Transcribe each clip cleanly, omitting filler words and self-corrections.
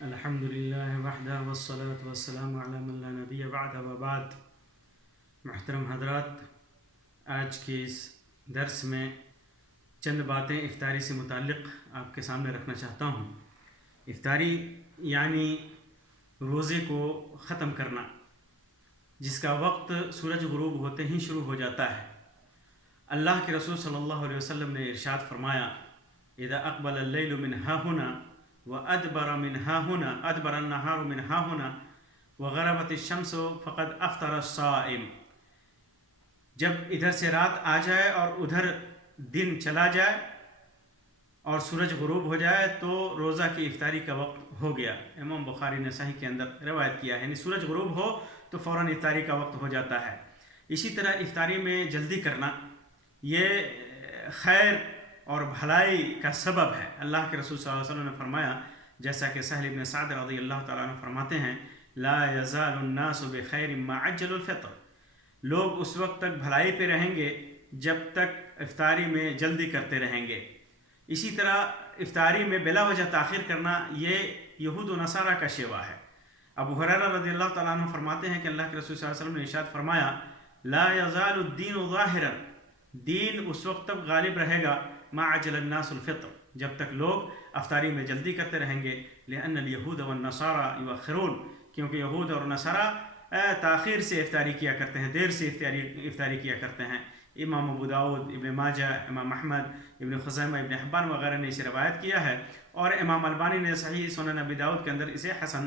الحمد للہ وحدہ والصلاة والسلام علی من لا نبی بعد وبعد. محترم حضرات، آج کے اس درس میں چند باتیں افطاری سے متعلق آپ کے سامنے رکھنا چاہتا ہوں. افطاری یعنی روزے کو ختم کرنا، جس کا وقت سورج غروب ہوتے ہی شروع ہو جاتا ہے. اللہ کے رسول صلی اللہ علیہ وسلم نے ارشاد فرمایا: اذا اقبل اللیل من ها هنا وادبر من ها هنا ادبر النهار من ها هنا وغربت الشمس فقد افطر الصائم. جب ادھر سے رات آ جائے اور ادھر دن چلا جائے اور سورج غروب ہو جائے تو روزہ کی افطاری کا وقت ہو گیا. امام بخاری نے صحیح کے اندر روایت کیا ہے، یعنی سورج غروب ہو تو فوراً افطاری کا وقت ہو جاتا ہے. اسی طرح افطاری میں جلدی کرنا یہ خیر اور بھلائی کا سبب ہے. اللہ کے رسول صلی اللہ علیہ وسلم نے فرمایا، جیسا کہ سہل بن سعد رضی اللہ تعالیٰ عنہ فرماتے ہیں: لا یزال الناس بخیر ما عجل الفطر. لوگ اس وقت تک بھلائی پہ رہیں گے جب تک افطاری میں جلدی کرتے رہیں گے. اسی طرح افطاری میں بلا وجہ تاخیر کرنا یہ یہود و نصارہ کا شیوا ہے. ابو ہریرہ رضی اللہ تعالیٰ عنہ فرماتے ہیں کہ اللہ کے رسول صلی اللہ علیہ وسلم نے ارشاد فرمایا: لا یزال الدین ظاہرا. دین اس وقت تک غالب رہے گا ما عجل الناس الفطر، جب تک لوگ افطاری میں جلدی کرتے رہیں گے. لأن اليہود والنصارى یؤخرون، کیونکہ یہود اور نصارہ تاخیر سے افطاری کیا کرتے ہیں، دیر سے افطاری کیا کرتے ہیں. امام ابو داؤد، ابن ماجہ، امام احمد، ابن خزیمہ، ابن حبان وغیرہ نے اسے روایت کیا ہے، اور امام البانی نے صحیح سنن ابی داؤد کے اندر اسے حسن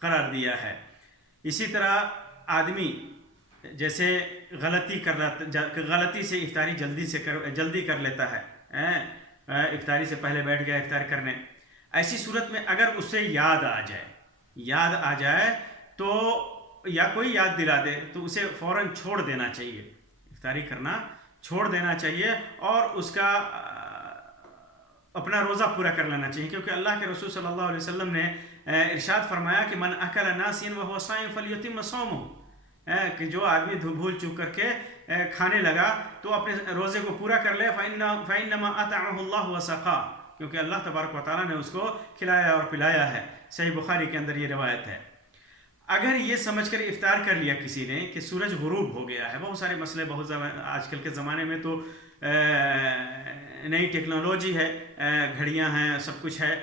قرار دیا ہے. اسی طرح آدمی جیسے غلطی سے افطاری جلدی کر لیتا ہے، افطاری سے پہلے بیٹھ گیا افطار کرنے، ایسی صورت میں اگر اسے یاد آ جائے تو یا کوئی یاد دلا دے تو اسے فوراً چھوڑ دینا چاہیے، افطاری کرنا چھوڑ دینا چاہیے اور اس کا اپنا روزہ پورا کر لینا چاہیے. کیونکہ اللہ کے رسول صلی اللہ علیہ وسلم نے ارشاد فرمایا کہ من اکل ناسیا وهو صائم فلیتم صومه، کہ جو آدمی بھول چوک کر کے کھانے لگا تو اپنے روزے کو پورا کر لے. فإنما أطعمه الله وسقاه، کیونکہ اللہ تبارک و تعالیٰ نے اس کو کھلایا اور پلایا ہے. صحیح بخاری کے اندر یہ روایت ہے. اگر یہ سمجھ کر افطار کر لیا کسی نے کہ سورج غروب ہو گیا ہے، بہت سارے مسئلے آج کل کے زمانے میں تو نئی ٹیکنالوجی ہے، گھڑیاں ہیں، سب کچھ ہے،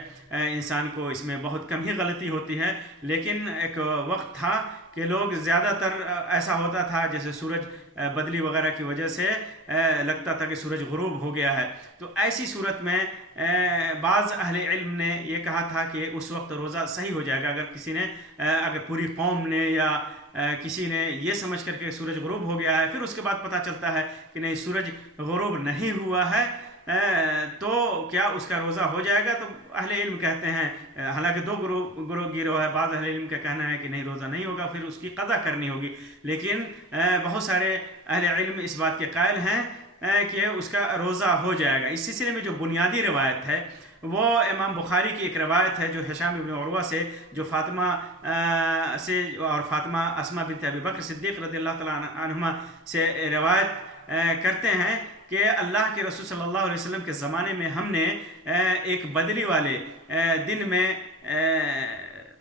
انسان کو اس میں بہت کم ہی غلطی ہوتی ہے. لیکن ایک وقت تھا کہ لوگ زیادہ تر ایسا ہوتا تھا جیسے سورج بدلی وغیرہ کی وجہ سے لگتا تھا کہ سورج غروب ہو گیا ہے. تو ایسی صورت میں بعض اہل علم نے یہ کہا تھا کہ اس وقت روزہ صحیح ہو جائے گا. اگر پوری قوم نے یا کسی نے یہ سمجھ کر کے سورج غروب ہو گیا ہے، پھر اس کے بعد پتہ چلتا ہے کہ نہیں سورج غروب نہیں ہوا ہے، تو کیا اس کا روزہ ہو جائے گا؟ تو اہل علم کہتے ہیں، حالانکہ دو گروہ ہے، بعض اہل علم کا کہنا ہے کہ نہیں روزہ نہیں ہوگا، پھر اس کی قضا کرنی ہوگی. لیکن بہت سارے اہل علم اس بات کے قائل ہیں کہ اس کا روزہ ہو جائے گا. اس سلسلے میں جو بنیادی روایت ہے وہ امام بخاری کی ایک روایت ہے جو ہشام ابن عروہ سے، جو فاطمہ سے اور فاطمہ اسماء بنت ابی بکر صدیق رضی اللہ تعالیٰ عنہما سے روایت کرتے ہیں کہ اللہ کے رسول صلی اللہ علیہ وسلم کے زمانے میں ہم نے ایک بدلی والے دن میں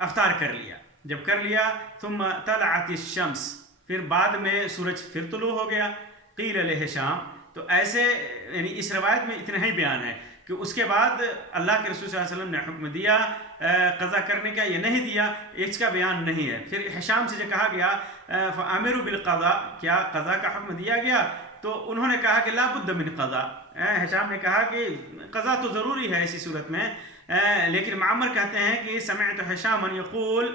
افطار کر لیا. جب کر لیا ثم طلعت الشمس، پھر بعد میں سورج پھر طلوع ہو گیا. قیل لہشام، تو ایسے یعنی اس روایت میں اتنا ہی بیان ہے کہ اس کے بعد اللہ کے رسول صلی اللہ علیہ وسلم نے حکم دیا قضا کرنے کا یا نہیں دیا، اس کا بیان نہیں ہے. پھر حشام سے جو کہا گیا فَأَمِرُوا بِالْقَضَاء، کیا قضا کا حکم دیا گیا؟ تو انہوں نے کہا کہ لا بد من قضا. حشام نے کہا کہ قضا تو ضروری ہے ایسی صورت میں. لیکن معمر کہتے ہیں کہ سمعت حشاما یقول،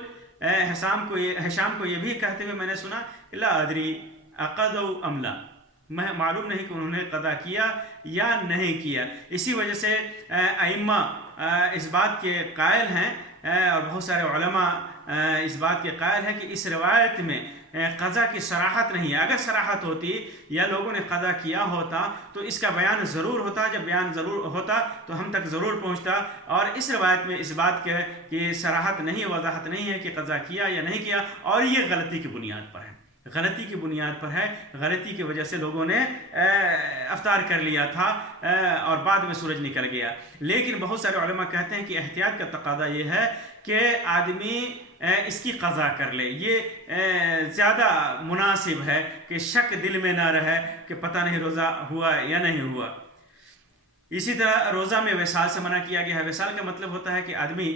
حشام کو یہ بھی کہتے ہوئے میں نے سنا لا ادری اقضوا ام لا، میں معلوم نہیں کہ انہوں نے قضا کیا یا نہیں کیا. اسی وجہ سے ائمہ اس بات کے قائل ہیں اور بہت سارے علماء اس بات کے قائل ہیں کہ اس روایت میں قضا کی صراحت نہیں ہے. اگر صراحت ہوتی یا لوگوں نے قضا کیا ہوتا تو اس کا بیان ضرور ہوتا. جب بیان ضرور ہوتا تو ہم تک ضرور پہنچتا. اور اس روایت میں اس بات کی صراحت نہیں، وضاحت نہیں ہے کہ قضا کیا یا نہیں کیا، اور یہ غلطی کی بنیاد پر ہے. غلطی کی وجہ سے لوگوں نے افطار کر لیا تھا اور بعد میں سورج نکل گیا. لیکن بہت سارے علماء کہتے ہیں کہ احتیاط کا تقاضا یہ ہے کہ آدمی اس کی قضا کر لے، یہ زیادہ مناسب ہے کہ شک دل میں نہ رہے کہ پتہ نہیں روزہ ہوا یا نہیں ہوا۔ اسی طرح روزہ میں وصال سے منع کیا گیا ہے۔ وصال کا مطلب ہوتا ہے کہ آدمی،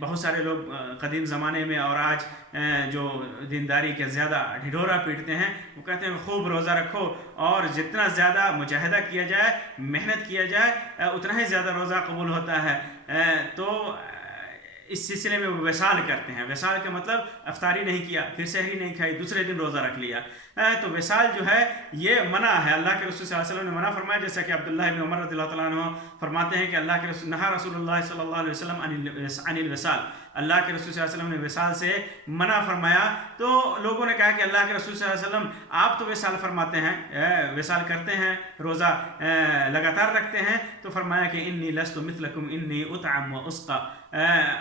بہت سارے لوگ قدیم زمانے میں اور آج جو دینداری کے زیادہ ڈھڈورا پیٹتے ہیں، وہ کہتے ہیں خوب روزہ رکھو اور جتنا زیادہ مجاہدہ کیا جائے، محنت کیا جائے، اتنا ہی زیادہ روزہ قبول ہوتا ہے۔ تو اس سلسلے میں وہ وصال کرتے ہیں۔ وصال کا مطلب افطاری نہیں کیا، پھر سحری نہیں کھائی، دوسرے دن روزہ رکھ لیا۔ تو وصال جو ہے یہ منع ہے، اللہ کے رسول صلی اللہ علیہ وسلم نے منع فرمایا، جیسا کہ عبداللہ بن عمر رضی اللہ تعالیٰ عنہ فرماتے ہیں کہ اللہ کے رسول نہا رسول اللہ صلی اللہ علیہ وسلم عن الوصال، اللہ کے رسول صلی اللہ علیہ وسلم نے وصال سے منع فرمایا۔ تو لوگوں نے کہا کہ اللہ کے رسول صلی اللہ علیہ وسلم آپ تو وصال فرماتے ہیں، وصال کرتے ہیں، روزہ لگاتار رکھتے ہیں، تو فرمایا کہ انی لست مثلکم انی اطعم و اسقی،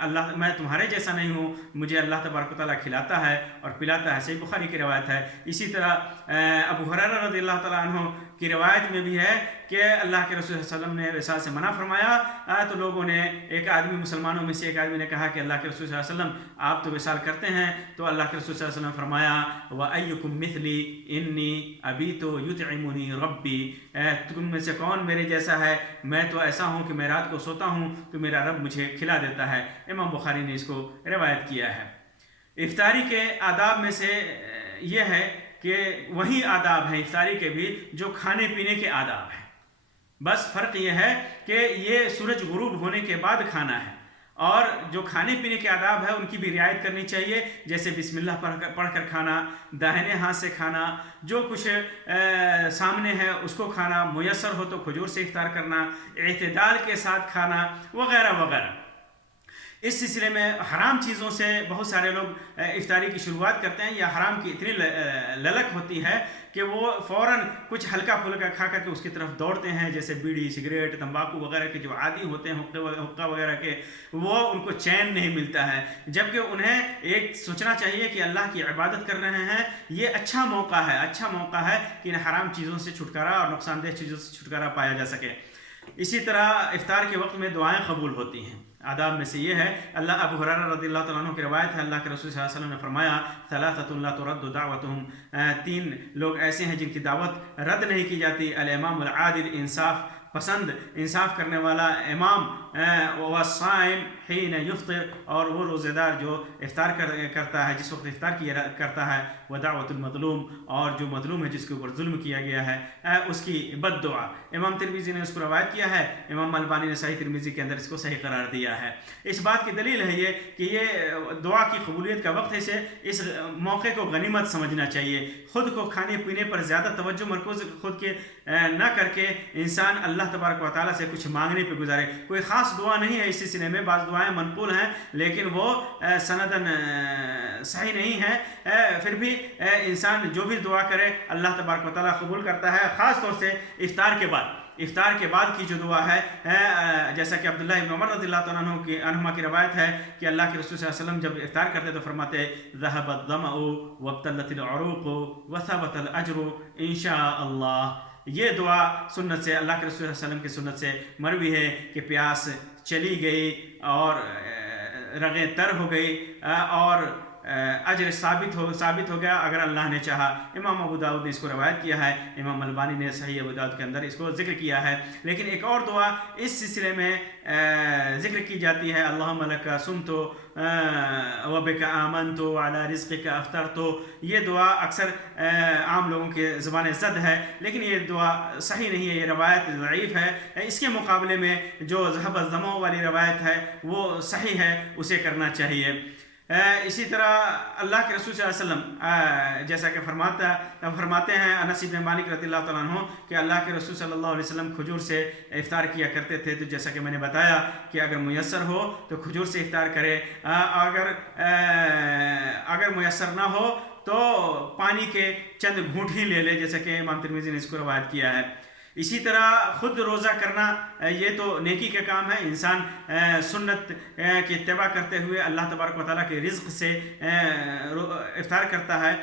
اللہ میں تمہارے جیسا نہیں ہوں، مجھے اللہ تبارک و تعالیٰ کھلاتا ہے اور پلاتا ہے۔ صحیح بخاری کی روایت ہے۔ اسی طرح ابو ہریرہ رضی اللہ تعالیٰ عنہ کی روایت میں بھی ہے کہ اللہ کے رسول صلی اللہ علیہ وسلم نے وصال سے منع فرمایا، تو لوگوں نے، ایک آدمی مسلمانوں میں سے ایک آدمی نے کہا کہ اللہ کے رسول صلی اللہ علیہ وسلم آپ تو وصال کرتے ہیں، تو اللہ کے رسول صلی اللہ علیہ وسلم فرمایا وَأَيُّكُمْ مِثْلِي إِنِّي أَبِيتُ يُطْعِمُنِي رَبِّي، تم میں سے کون میرے جیسا ہے، میں تو ایسا ہوں کہ میں رات کو سوتا ہوں تو میرا رب مجھے کھلا دیتا ہے۔ امام بخاری نے اس کو روایت کیا ہے۔ افطاری کے آداب میں سے یہ ہے کہ وہی آداب ہیں افطاری کے بھی جو کھانے پینے کے آداب ہیں، بس فرق یہ ہے کہ یہ سورج غروب ہونے کے بعد کھانا ہے، اور جو کھانے پینے کے آداب ہے ان کی بھی رعایت کرنی چاہیے، جیسے بسم اللہ پڑھ کر کھانا، داہنے ہاتھ سے کھانا، جو کچھ سامنے ہے اس کو کھانا، میسر ہو تو کھجور سے افطار کرنا، اعتدال کے ساتھ کھانا، وغیرہ وغیرہ۔ اس سلسلے میں حرام چیزوں سے بہت سارے لوگ افطاری کی شروعات کرتے ہیں، یا حرام کی اتنی للک ہوتی ہے کہ وہ فوراً کچھ ہلکا پھلکا کھا کر کے اس کی طرف دوڑتے ہیں، جیسے بیڑی، سگریٹ، تمباکو وغیرہ کے جو عادی ہوتے ہیں، حقہ وغیرہ کے، وہ ان کو چین نہیں ملتا ہے، جبکہ انہیں ایک سوچنا چاہیے کہ اللہ کی عبادت کر رہے ہیں، یہ اچھا موقع ہے کہ ان حرام چیزوں سے چھٹکارا اور نقصان دہ چیزوں سے چھٹکارا پایا جا سکے۔ اسی طرح افطار کے وقت میں دعائیں قبول ہوتی ہیں۔ آداب میں سے یہ ہے، ابو ہریرہ رضی اللہ تعالیٰ عنہ کی روایت ہے، اللہ کے رسول صلی اللہ علیہ وسلم نے فرمایا ثلاثۃ لا ترد دعوتهم، 3 لوگ ایسے ہیں جن کی دعوت رد نہیں کی جاتی، الامام العادل، انصاف پسند، انصاف کرنے والا امام، والصائم حین یفطر، اور وہ روزہ دار جو افطار کرتا ہے، جس وقت افطار کرتا ہے، ودعوت المظلوم، اور جو مظلوم ہے جس کے اوپر ظلم کیا گیا ہے، اس کی بد دعا۔ امام ترمذی نے اس کو روایت کیا ہے، امام البانی نے صحیح ترمذی کے اندر اس کو صحیح قرار دیا ہے۔ اس بات کی دلیل ہے یہ کہ یہ دعا کی قبولیت کا وقت ہے، سے اس موقع کو غنیمت سمجھنا چاہیے، خود کو کھانے پینے پر زیادہ توجہ مرکوز خود کے نہ کر کے انسان اللہ تبارک و تعالیٰ سے کچھ مانگنے پہ گزارے۔ کوئی خاص دعا نہیں ہے اس سلسلے میں، بعض دعائیں منقول ہیں لیکن وہ سندن صحیح نہیں ہے، پھر بھی انسان جو بھی دعا کرے اللہ تبارک و تعالیٰ قبول کرتا ہے، خاص طور سے افطار کے بعد کی جو دعا ہے، جیسا کہ عبداللہ بن عمر رضی اللہ تعالیٰ عنہما کی روایت ہے کہ اللہ کے رسول صلی اللہ علیہ وسلم جب افطار کرتے تو فرماتے ذهب الظمأ وابتلت العروق وثبت الاجر ان شاء اللہ۔ یہ دعا سنت سے، اللہ کے رسول صلی اللہ علیہ وسلم کی سنت سے مروی ہے کہ پیاس چلی گئی اور رگیں تر ہو گئی اور اجر ثابت ہو گیا اگر اللہ نے چاہا۔ امام ابو داؤد نے اس کو روایت کیا ہے، امام البانی نے صحیح ابو داؤد کے اندر اس کو ذکر کیا ہے۔ لیکن ایک اور دعا اس سلسلے میں ذکر کی جاتی ہے، اللہم لک صمت وبک آمنت وعلی رزقک افطرت۔ یہ دعا اکثر عام لوگوں کے زبان زد ہے، لیکن یہ دعا صحیح نہیں ہے، یہ روایت ضعیف ہے۔ اس کے مقابلے میں جو ذهب الظمأ والی روایت ہے وہ صحیح ہے، اسے کرنا چاہیے۔ اسی طرح اللہ کے رسول صلی اللہ علیہ وسلم جیسا کہ فرماتے ہیں انس بن مالک رضی اللہ تعالیٰ عنہ کہ اللہ کے رسول صلی اللہ علیہ وسلم کھجور سے افطار کیا کرتے تھے، تو جیسا کہ میں نے بتایا کہ اگر میسر ہو تو کھجور سے افطار کرے، اگر میسر نہ ہو تو پانی کے چند گھونٹ ہی لے لے، جیسا کہ امام ترمذی نے اس کو روایت کیا ہے۔ اسی طرح خود روزہ کرنا یہ تو نیکی کا کام ہے. انسان سنت کی اتباع کرتے ہوئے اللہ تبارک و تعالیٰ کے رزق سے افطار کرتا ہے.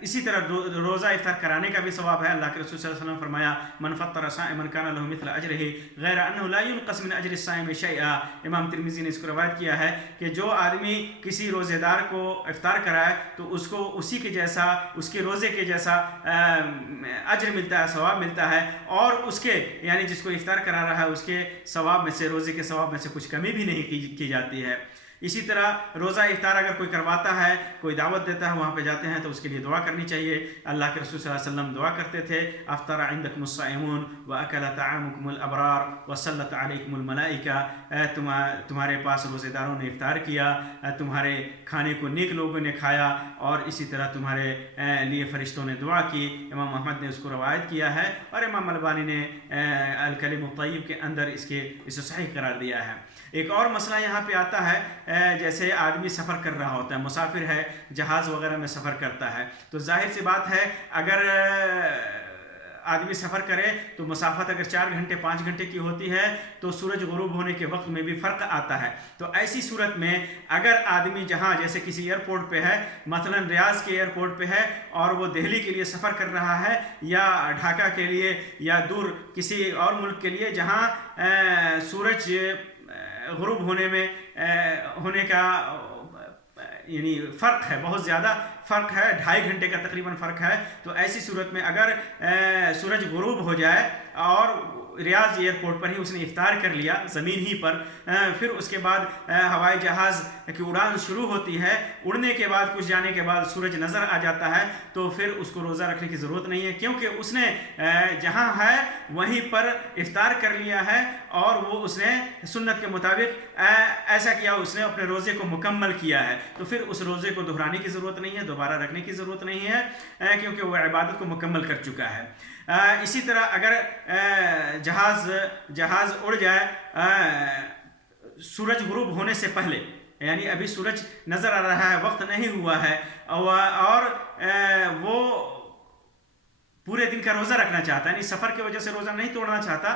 اسی طرح روزہ افطار کرانے کا بھی ثواب ہے. اللہ کے رسول صلی اللہ علیہ وسلم فرمایا من فطر صائما کان له مثل اجره غیر انه لا ينقص من اجر الصائم شيئا. امام ترمذی نے اس کو روایت کیا ہے کہ جو آدمی کسی روزے دار کو افطار کرائے تو اس کو اسی کے جیسا, اس کے روزے کے جیسا اجر ملتا ہے, ثواب ملتا ہے, اور اس کے یعنی جس کو افطار کرا رہا ہے اس کے ثواب میں سے, روزے کے ثواب میں سے کچھ کمی بھی نہیں کی جاتی ہے. اسی طرح روزہ افطار اگر کوئی کرواتا ہے, کوئی دعوت دیتا ہے, وہاں پہ جاتے ہیں تو اس کے لیے دعا کرنی چاہیے. اللہ کے رسول صلی اللہ علیہ وسلم دعا کرتے تھے افطر عندکم الصائمون واکل طعامکم الابرار وصلت علیکم الملائکہ. تمہارے پاس روزے داروں نے افطار کیا, تمہارے کھانے کو نیک لوگوں نے کھایا, اور اسی طرح تمہارے لیے فرشتوں نے دعا کی. امام احمد نے اس کو روایت کیا ہے, اور امام البانی نے الکلم الطیب کے اندر اسے صحیح قرار دیا ہے. ایک اور مسئلہ یہاں پہ آتا ہے, جیسے آدمی سفر کر رہا ہوتا ہے, مسافر ہے, جہاز وغیرہ میں سفر کرتا ہے, تو ظاہر سی بات ہے اگر آدمی سفر کرے تو مسافت اگر 4 گھنٹے 5 گھنٹے کی ہوتی ہے تو سورج غروب ہونے کے وقت میں بھی فرق آتا ہے. تو ایسی صورت میں اگر آدمی جہاں جیسے کسی ایئرپورٹ پہ ہے, مثلا ریاض کے ایئرپورٹ پہ ہے, اور وہ دہلی کے لیے سفر کر رہا ہے, یا ڈھاکہ کے لیے, یا دور کسی اور ملک کے لیے جہاں سورج غروب ہونے کا یعنی فرق ہے, بہت زیادہ فرق ہے, 2.5 گھنٹے کا تقریباً فرق ہے. تو ایسی صورت میں اگر سورج غروب ہو جائے اور ریاض ایئرپورٹ پر ہی اس نے افطار کر لیا زمین ہی پر, پھر اس کے بعد ہوائی جہاز کی اڑان شروع ہوتی ہے, اڑنے کے بعد کچھ جانے کے بعد سورج نظر آ جاتا ہے, تو پھر اس کو روزہ رکھنے کی ضرورت نہیں ہے, کیونکہ اس نے جہاں ہے وہیں پر افطار کر لیا ہے, اور وہ اس نے سنت کے مطابق ایسا کیا, اس نے اپنے روزے کو مکمل کیا ہے. تو پھر اس روزے کو دہرانے کی ضرورت نہیں ہے, دوبارہ رکھنے کی ضرورت نہیں ہے, کیونکہ وہ عبادت کو مکمل کر چکا ہے. اسی طرح اگر جہاز اڑ جائے سورج غروب ہونے سے پہلے, یعنی ابھی سورج نظر آ رہا ہے, وقت نہیں ہوا ہے, اور وہ پورے دن کا روزہ رکھنا چاہتا ہے, یعنی سفر کی وجہ سے روزہ نہیں توڑنا چاہتا,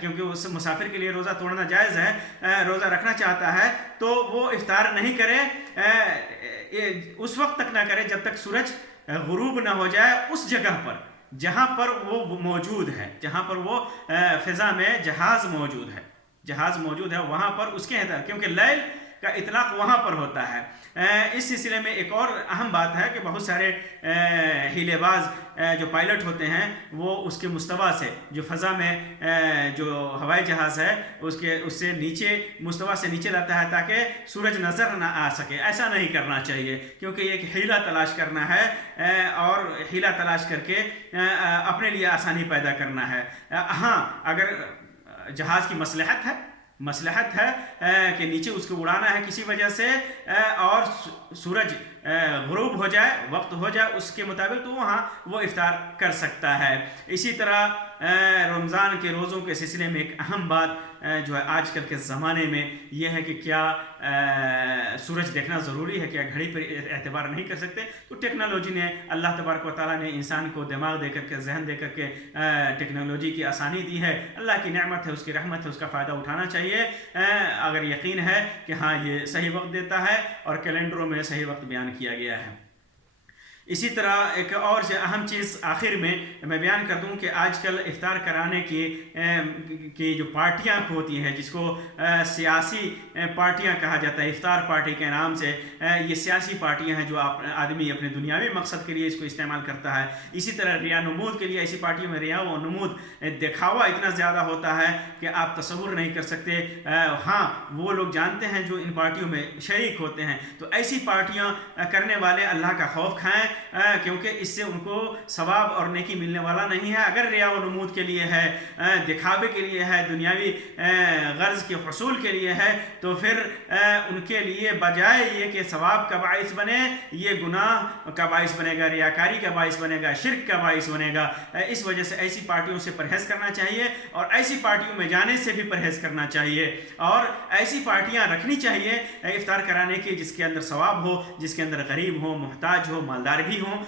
کیونکہ اس مسافر کے لیے روزہ توڑنا جائز ہے, روزہ رکھنا چاہتا ہے, تو وہ افطار نہیں کرے, اس وقت تک نہ کرے جب تک سورج غروب نہ ہو جائے اس جگہ پر جہاں پر وہ موجود ہے, جہاں پر وہ فضا میں جہاز موجود ہے, وہاں پر اس کے کیونکہ لیل کا اطلاق وہاں پر ہوتا ہے. اس سلسلے میں ایک اور اہم بات ہے کہ بہت سارے ہیلے باز جو پائلٹ ہوتے ہیں وہ اس کے مستویٰ سے, جو فضا میں جو ہوائی جہاز ہے اس سے نیچے مستویٰ سے نیچے لاتا ہے تاکہ سورج نظر نہ آ سکے. ایسا نہیں کرنا چاہیے, کیونکہ یہ ایک حیلہ تلاش کرنا ہے, اور حیلہ تلاش کر کے اپنے لیے آسانی پیدا کرنا ہے. ہاں اگر جہاز کی مصلحت ہے کہ نیچے اس کو اڑانا ہے کسی وجہ سے, اور سورج غروب ہو جائے, وقت ہو جائے اس کے مطابق, تو وہاں وہ افطار کر سکتا ہے. اسی طرح رمضان کے روزوں کے سلسلے میں ایک اہم بات جو ہے آج کل کے زمانے میں یہ ہے کہ کیا سورج دیکھنا ضروری ہے, کیا گھڑی پر اعتبار نہیں کر سکتے. تو ٹیکنالوجی نے, اللہ تبارک و تعالیٰ نے انسان کو دماغ دے کر کے, ذہن دے کر کے ٹیکنالوجی کی آسانی دی ہے. اللہ کی نعمت ہے, اس کی رحمت ہے, اس کا فائدہ اٹھانا چاہیے. اگر یقین ہے کہ ہاں یہ صحیح وقت دیتا ہے اور کیلنڈروں میں صحیح وقت بیان کیا گیا ہے. اسی طرح ایک اور اہم چیز آخر میں بیان کر دوں کہ آج کل افطار کرانے کی جو پارٹیاں ہوتی ہیں, جس کو سیاسی پارٹیاں کہا جاتا ہے, افطار پارٹی کے نام سے, یہ سیاسی پارٹیاں ہیں جو آدمی اپنے دنیاوی مقصد کے لیے اس کو استعمال کرتا ہے. اسی طرح ریا نمود کے لیے ایسی پارٹیوں میں ریا و نمود, دکھاوا اتنا زیادہ ہوتا ہے کہ آپ تصور نہیں کر سکتے. ہاں وہ لوگ جانتے ہیں جو ان پارٹیوں میں شریک ہوتے ہیں. تو ایسی پارٹیاں کرنے والے اللہ کا خوف کھائیں, کیونکہ اس سے ان کو ثواب اور نیکی ملنے والا نہیں ہے. اگر ریا و نمود کے لیے ہے, دکھاوے کے لیے ہے, دنیاوی غرض کے حصول کے لیے ہے, تو پھر ان کے لیے بجائے یہ کہ ثواب کا باعث بنے, یہ گناہ کا باعث بنے گا, ریاکاری کا باعث بنے گا, شرک کا باعث بنے گا. اس وجہ سے ایسی پارٹیوں سے پرہیز کرنا چاہیے, اور ایسی پارٹیوں میں جانے سے بھی پرہیز کرنا چاہیے, اور ایسی پارٹیاں رکھنی چاہیے افطار کرانے کی جس کے اندر ثواب ہو, جس کے اندر غریب ہو, محتاج ہو, مالدار بھی ہوں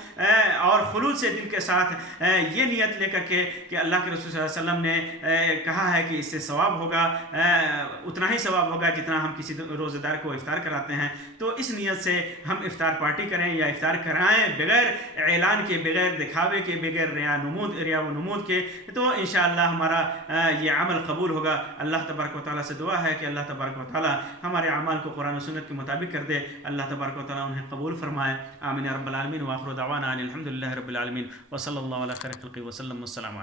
اور خلوص سے دل کے ساتھ یہ نیت لے کر کے کہ اللہ کے رسول صلی اللہ علیہ وسلم نے کہا ہے کہ اس سے ثواب ہوگا، اتنا ہی ثواب ہوگا جتنا ہم کسی روزہ دار کو افطار کراتے ہیں، تو اس نیت سے ہم افطار پارٹی کریں یا افطار کرائیں بغیر اعلان کے، بغیر دکھاوے کے، بغیر ریا و نمود کے، تو انشاءاللہ ہمارا یہ عمل قبول ہوگا۔ اللہ تبارک و تعالیٰ سے دعا ہے کہ اللہ تبارک و تعالیٰ ہمارے اعمال کو قرآن و سنت کے مطابق کر دے، اللہ تبارک و تعالیٰ انہیں قبول فرمائے۔ آمین یا رب العالمین، وآخر دعوانا ان الحمد للہ رب العالمین، وصلی اللہ علیہ خیر خلقہ وسلم۔ السلام علیکم۔